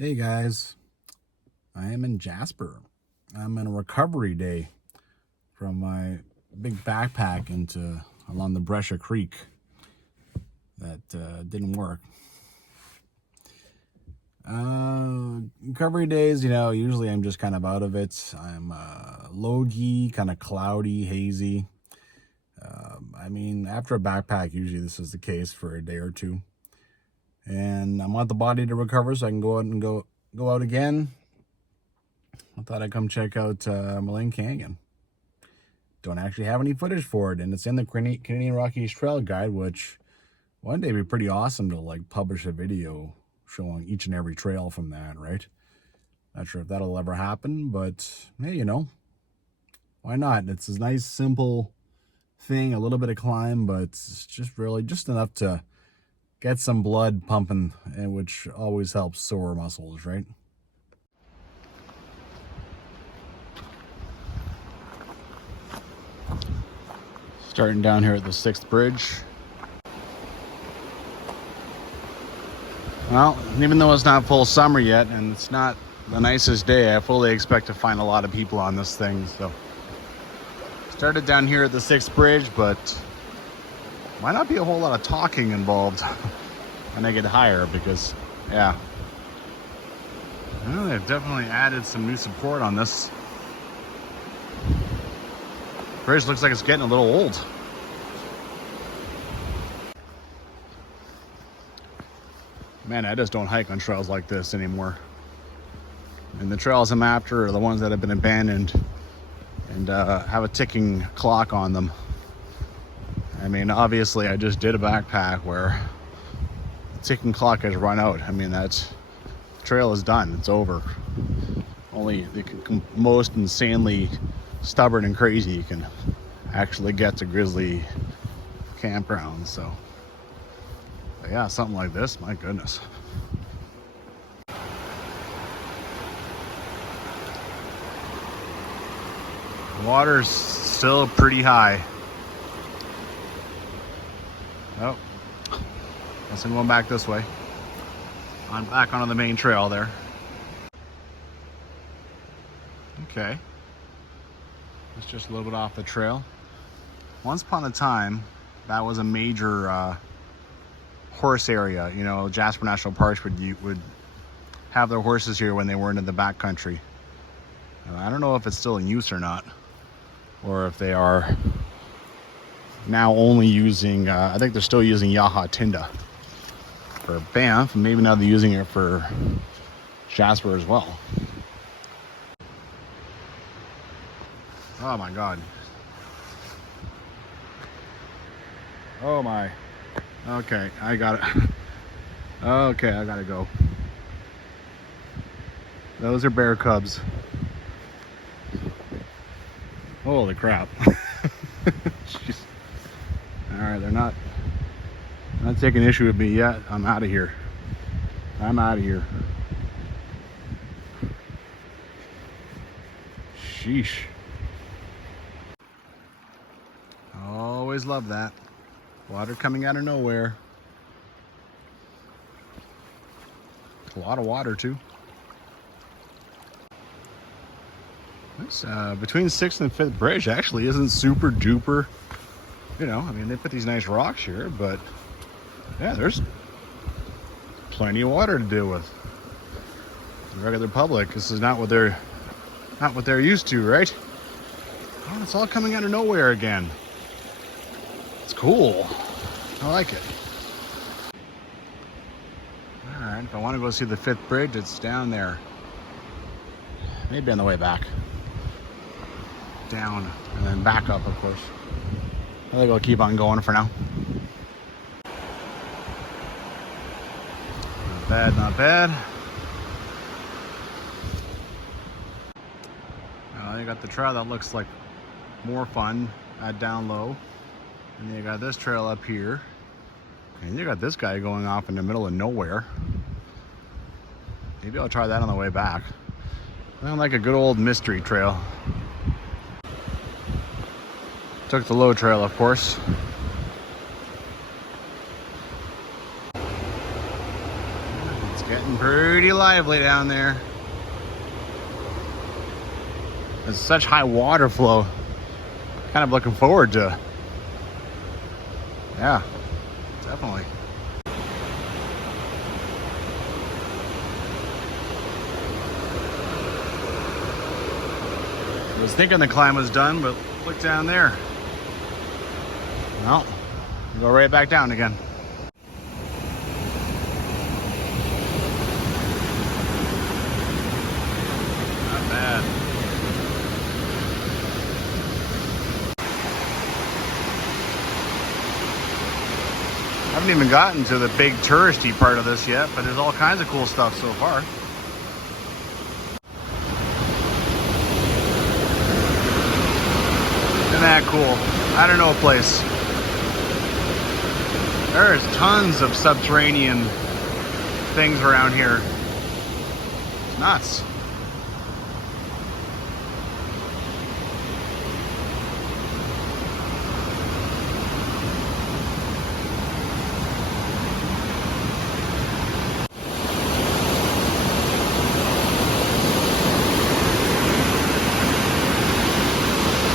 Hey guys, I am in Jasper. I'm in a recovery day from my big backpack along the Brescia Creek that didn't work. Recovery days, usually I'm just kind of out of it. I'm logy, kind of cloudy, hazy. After a backpack, usually this is the case for a day or two. And I want the body to recover so I can go out and go out again. I thought I'd come check out Maligne Canyon. Don't actually have any footage for it, and it's in the Canadian Rockies Trail guide, which one day would be pretty awesome to publish a video showing each and every trail from that, right? Not sure if that'll ever happen, but hey, why not? It's a nice, simple thing, a little bit of climb, but it's just really just enough to get some blood pumping, and which always helps sore muscles, right? Starting down here at the 6th bridge. Well, even though it's not full summer yet and it's not the nicest day, I fully expect to find a lot of people on this thing. So started down here at the 6th bridge, but might not be a whole lot of talking involved when I get higher, because well, they've definitely added some new support on this bridge. Looks like it's getting a little old. Man, I just don't hike on trails like this anymore. And the trails I'm after are the ones that have been abandoned and have a ticking clock on them. Obviously I just did a backpack where the ticking clock has run out. The trail is done, it's over. Only the most insanely stubborn and crazy you can actually get to grizzly campgrounds. So but yeah, something like this, my goodness. The water's still pretty high. Oh, guess I'm going back this way. I'm back onto the main trail there. Okay. It's just a little bit off the trail. Once upon a time, that was a major horse area. Jasper National Parks would have their horses here when they weren't in the backcountry. I don't know if it's still in use or not, or if they are now only using, I think they're still using Yaha-Tinda for Banff, and maybe now they're using it for Jasper as well. Oh my God. Oh my. Okay, I got it. Okay, I gotta go. Those are bear cubs. Holy crap. Alright, they're not taking issue with me yet. I'm out of here. I'm out of here. Sheesh. Always love that. Water coming out of nowhere. A lot of water too. This between 6th and 5th bridge actually isn't super duper. They put these nice rocks here, but yeah, there's plenty of water to deal with. The regular public, this is not what they're used to, right? Oh, it's all coming out of nowhere again. It's cool. I like it. Alright, if I want to go see the 5th bridge, it's down there. Maybe on the way back. Down and then back up, of course. I think I'll keep on going for now. Not bad, not bad. You got the trail that looks like more fun at down low. And then you got this trail up here. And you got this guy going off in the middle of nowhere. Maybe I'll try that on the way back. I like a good old mystery trail. Took the low trail, of course. It's getting pretty lively down there. There's such high water flow. Kind of looking forward to it. Yeah, definitely. I was thinking the climb was done, but look down there. Well, we'll go right back down again. Not bad. I haven't even gotten to the big touristy part of this yet, but there's all kinds of cool stuff so far. Isn't that cool? I don't know a place. There's tons of subterranean things around here. It's nuts.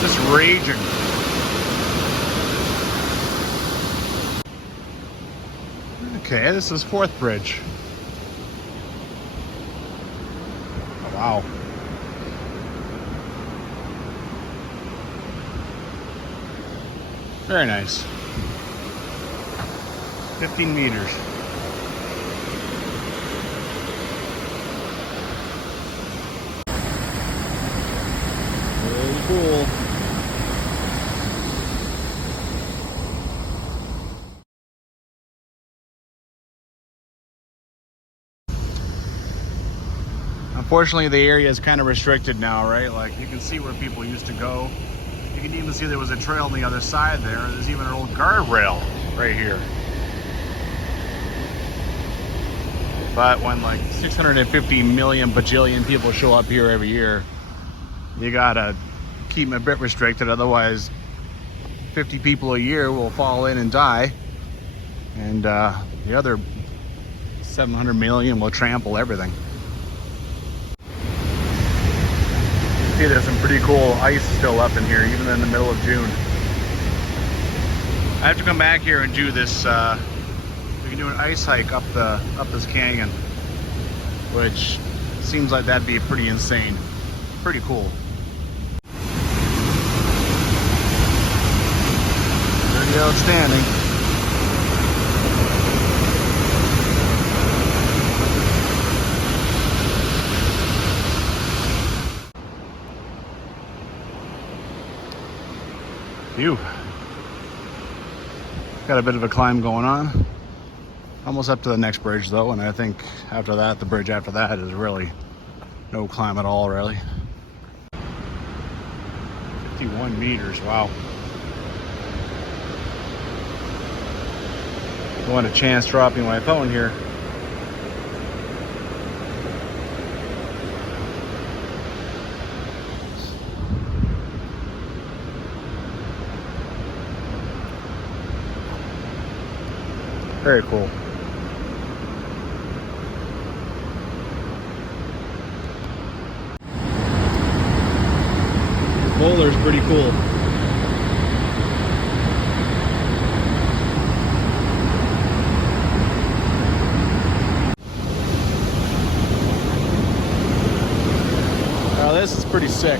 Just raging. Okay, this is 4th Bridge. Oh, wow. Very nice. 15 meters. Really cool. Unfortunately, the area is kind of restricted now, right? Like, you can see where people used to go. You can even see there was a trail on the other side there. There's even an old guardrail right here. But when like 650 million bajillion people show up here every year, you gotta keep them a bit restricted. Otherwise, 50 people a year will fall in and die. And the other 700 million will trample everything. See, there's some pretty cool ice still up in here, even in the middle of June. I have to come back here and do this. We can do an ice hike up this canyon, which seems like that'd be pretty insane. Pretty cool. Pretty outstanding. Phew. Got a bit of a climb going on. Almost up to the next bridge though, and I think after that, the bridge after that is really no climb at all, really. 51 meters, wow. I want a chance dropping my phone here. Very cool. This boulder's pretty cool. Now this is pretty sick.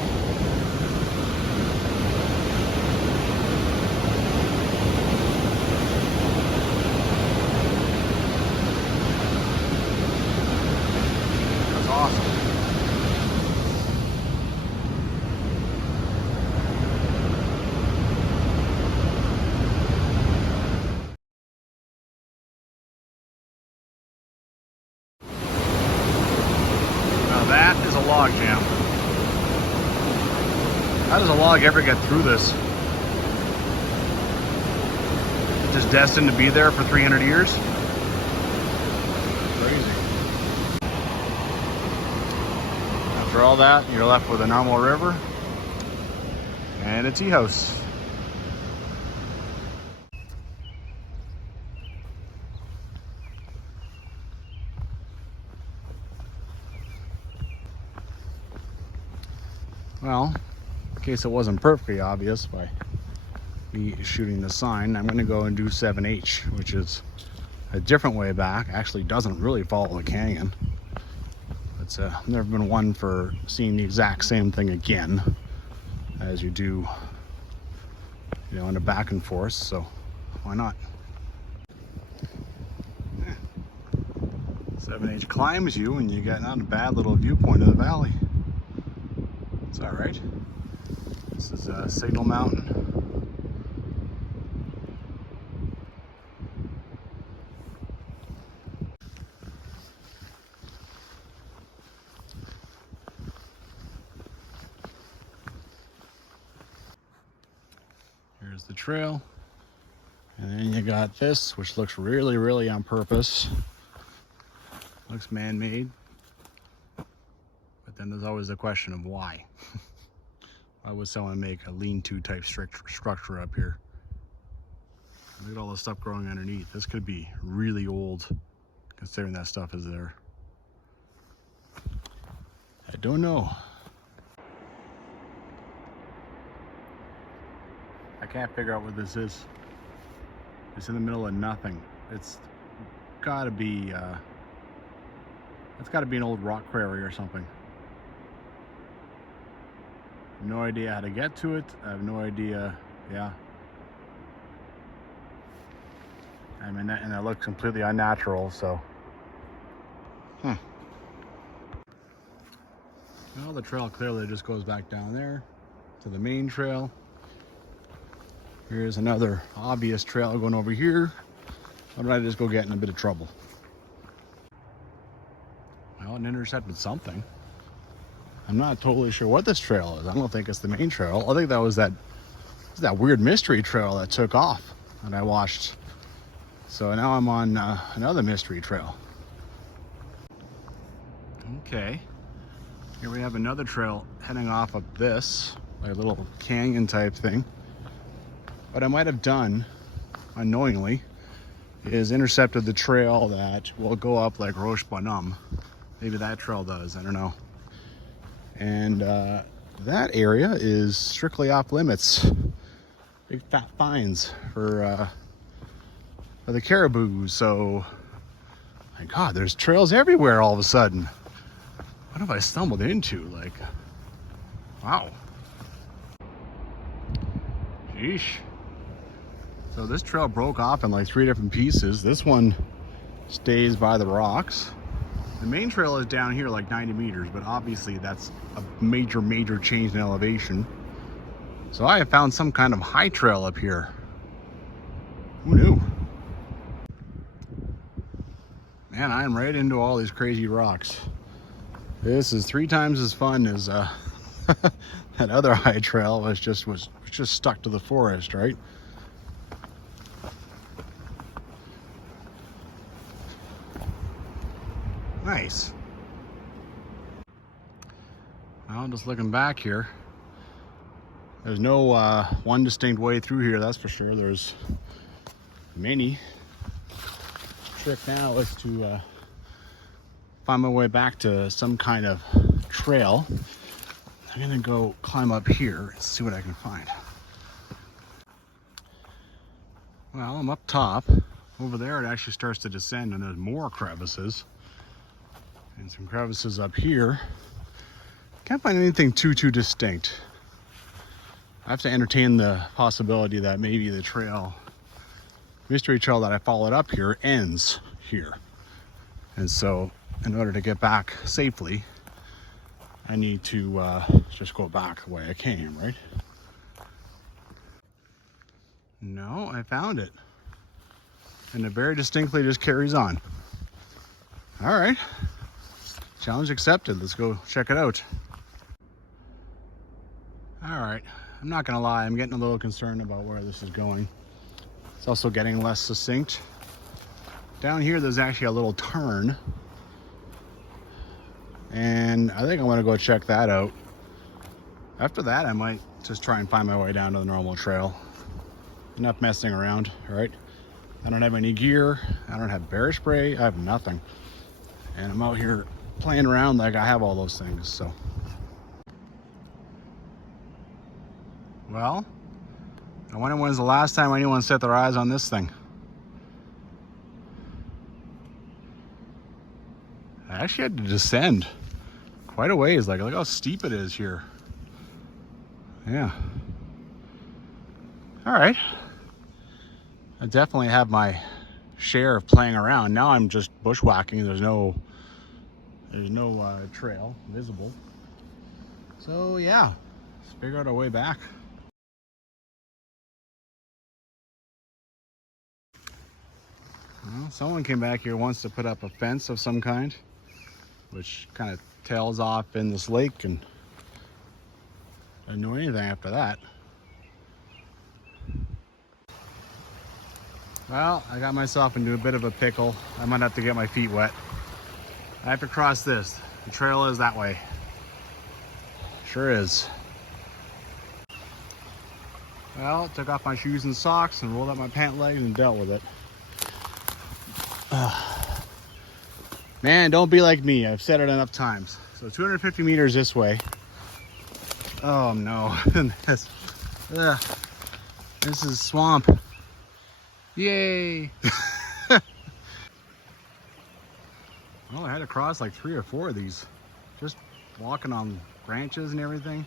That is a log jam. How does a log ever get through this? It's just destined to be there for 300 years? Crazy. After all that, you're left with a normal river and a tea house. Well, in case it wasn't perfectly obvious by me shooting the sign, I'm going to go and do 7H, which is a different way back. Actually doesn't really follow the canyon. It's never been one for seeing the exact same thing again as you do, you know, in a back and forth, so why not? 7H climbs you and you get not a bad little viewpoint of the valley. It's all right. This is Signal Mountain. Here's the trail. And then you got this, which looks really, really on purpose. Looks man-made. But then there's always the question of why. Why would someone make a lean-to type structure up here? Look at all the stuff growing underneath. This could be really old, considering that stuff is there. I don't know. I can't figure out what this is. It's in the middle of nothing. It's gotta be an old rock quarry or something. No idea how to get to it. I have no idea. Yeah. I mean, and that looks completely unnatural, so. Well, the trail clearly just goes back down there to the main trail. Here's another obvious trail going over here. Why don't I just go get in a bit of trouble? Well, it intercepted something. I'm not totally sure what this trail is. I don't think it's the main trail. I think that was that weird mystery trail that took off that I watched. So now I'm on another mystery trail. Okay. Here we have another trail heading off of this, like a little canyon type thing. What I might have done, unknowingly, is intercepted the trail that will go up like Roche Bonhomme. Maybe that trail does, I don't know. And that area is strictly off limits. Big fat fines for the caribou. So, my God, there's trails everywhere all of a sudden. What have I stumbled into? Like, wow. Sheesh. So this trail broke off in like 3 different pieces. This one stays by the rocks. The main trail is down here like 90 meters, but obviously that's a major change in elevation. So I have found some kind of high trail up here. Who knew? Man, I am right into all these crazy rocks. This is 3 times as fun as that other high trail was just stuck to the forest, right? Nice. Well, just looking back here, there's no one distinct way through here, that's for sure. There's many. Trick now is to find my way back to some kind of trail. I'm gonna go climb up here and see what I can find. Well, I'm up top. Over there it actually starts to descend and there's more crevices. And some crevices up here. Can't find anything too distinct. I have to entertain the possibility that maybe the mystery trail that I followed up here ends here. And so in order to get back safely, I need to just go back the way I came, right? No, I found it. And it very distinctly just carries on. All right. Challenge accepted. Let's go check it out. All right. I'm not gonna lie, I'm getting a little concerned about where this is going. It's also getting less succinct. Down here, there's actually a little turn. And I think I'm gonna go check that out. After that, I might just try and find my way down to the normal trail. Enough messing around, all right? I don't have any gear. I don't have bear spray. I have nothing. And I'm out here playing around like I have all those things, so. Well, I wonder when's the last time anyone set their eyes on this thing. I actually had to descend quite a ways. Like, look how steep it is here. Yeah. All right. I definitely have my share of playing around. Now I'm just bushwhacking. There's no trail visible. So yeah, let's figure out our way back. Well, someone came back here once to put up a fence of some kind, which kind of tails off in this lake, and I didn't know anything after that. Well, I got myself into a bit of a pickle. I might have to get my feet wet. I have to cross this. The trail is that way. Sure is. Well, took off my shoes and socks and rolled up my pant legs and dealt with it. Man, don't be like me. I've said it enough times. So 250 meters this way. Oh no. This is swamp. Yay. Well, I had to cross like 3 or 4 of these. Just walking on branches and everything.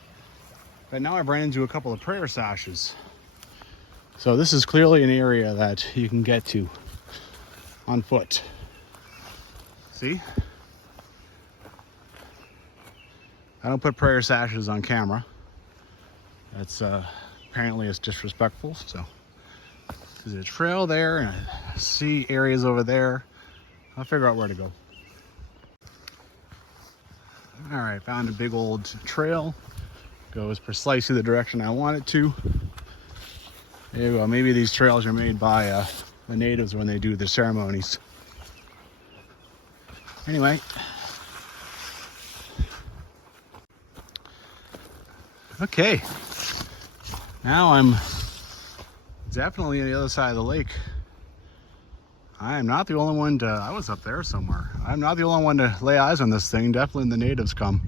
But now I've ran into a couple of prayer sashes. So this is clearly an area that you can get to on foot. See? I don't put prayer sashes on camera. That's apparently it's disrespectful. So there's a trail there and I see areas over there. I'll figure out where to go. All right, found a big old trail. Goes precisely the direction I want it to. There you go. Maybe these trails are made by the natives when they do their ceremonies. Anyway. Okay. Now I'm definitely on the other side of the lake. I am not the only one I was up there somewhere. I'm not the only one to lay eyes on this thing. Definitely the natives come.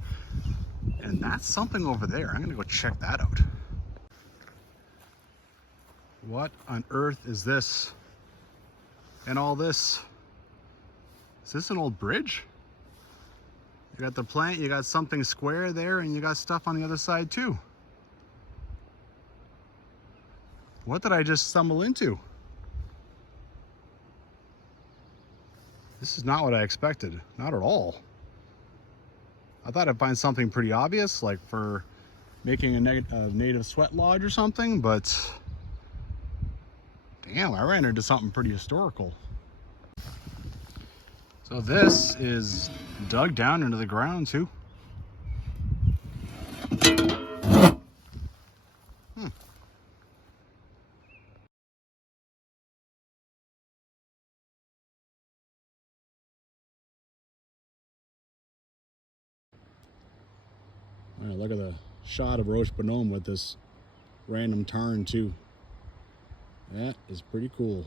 And that's something over there. I'm gonna go check that out. What on earth is this? And all this? Is this an old bridge? You got the plant, you got something square there, and you got stuff on the other side too. What did I just stumble into? This is not what I expected. Not at all. I thought I'd find something pretty obvious, like for making a native sweat lodge or something, but damn, I ran into something pretty historical. So this is dug down into the ground too. All right, look at the shot of Roche Bonhomme with this random tarn too. That is pretty cool.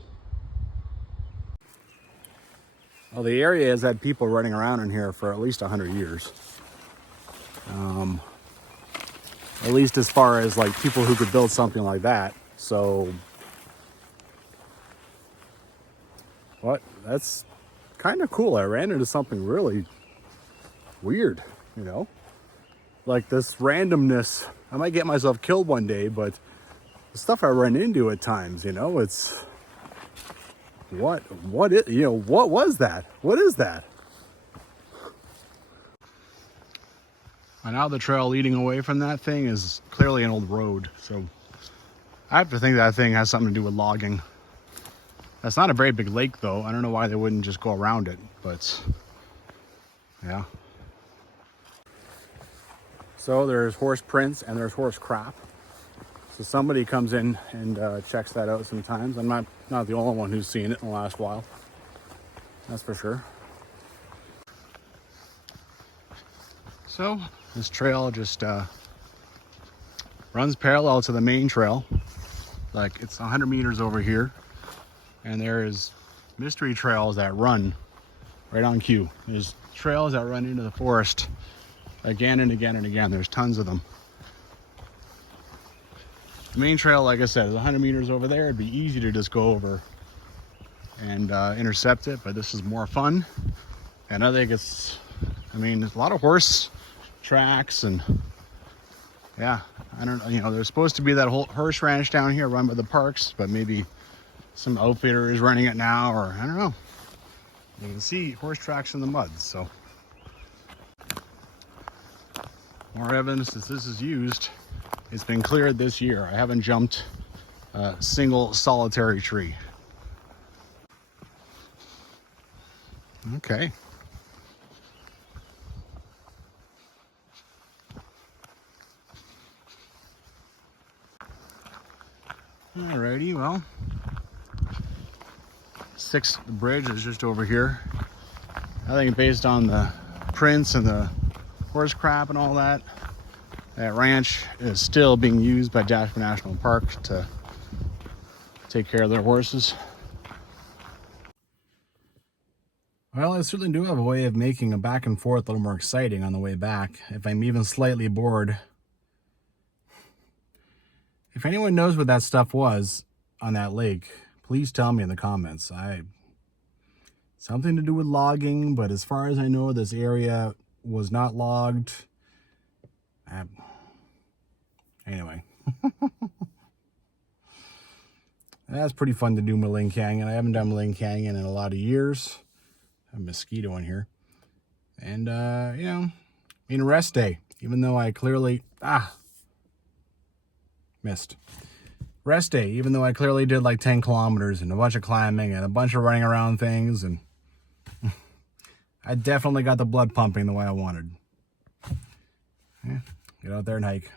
Well, the area has had people running around in here for at least 100 years. At least as far as like people who could build something like that. So, what? That's kind of cool. I ran into something really weird, you know? Like this randomness. I might get myself killed one day, but the stuff I run into at times, you know, it's what was that? What is that? And now the trail leading away from that thing is clearly an old road. So I have to think that thing has something to do with logging. That's not a very big lake though. I don't know why they wouldn't just go around it, but yeah. So there's horse prints and there's horse crap. So somebody comes in and checks that out sometimes. I'm not the only one who's seen it in the last while. That's for sure. So this trail just runs parallel to the main trail. Like it's 100 meters over here. And there is mystery trails that run right on cue. There's trails that run into the forest again and again and again. There's tons of them. The main trail, like I said, is 100 meters over there. It'd be easy to just go over and intercept it, but this is more fun. And I think it's, I mean, there's a lot of horse tracks, and yeah, I don't know, you know, there's supposed to be that whole horse ranch down here run by the parks, but maybe some outfitter is running it now, or I don't know. You can see horse tracks in the mud, so more evidence that this is used. It's been cleared this year. I haven't jumped a single solitary tree. Okay. Alrighty, well, 6th bridge is just over here. I think based on the prints and the horse crap and all that, that ranch is still being used by Jasper National Park to take care of their horses. Well, I certainly do have a way of making a back and forth a little more exciting on the way back, if I'm even slightly bored. If anyone knows what that stuff was on that lake, please tell me in the comments. Something to do with logging, but as far as I know, this area was not logged. Anyway. That's pretty fun to do Maligne Canyon. I haven't done Maligne Canyon in a lot of years. I have a mosquito in here. And, you know, I mean, rest day, even though I clearly, missed. Rest day, even though I clearly did like 10 kilometers and a bunch of climbing and a bunch of running around things, and I definitely got the blood pumping the way I wanted. Yeah, get out there and hike.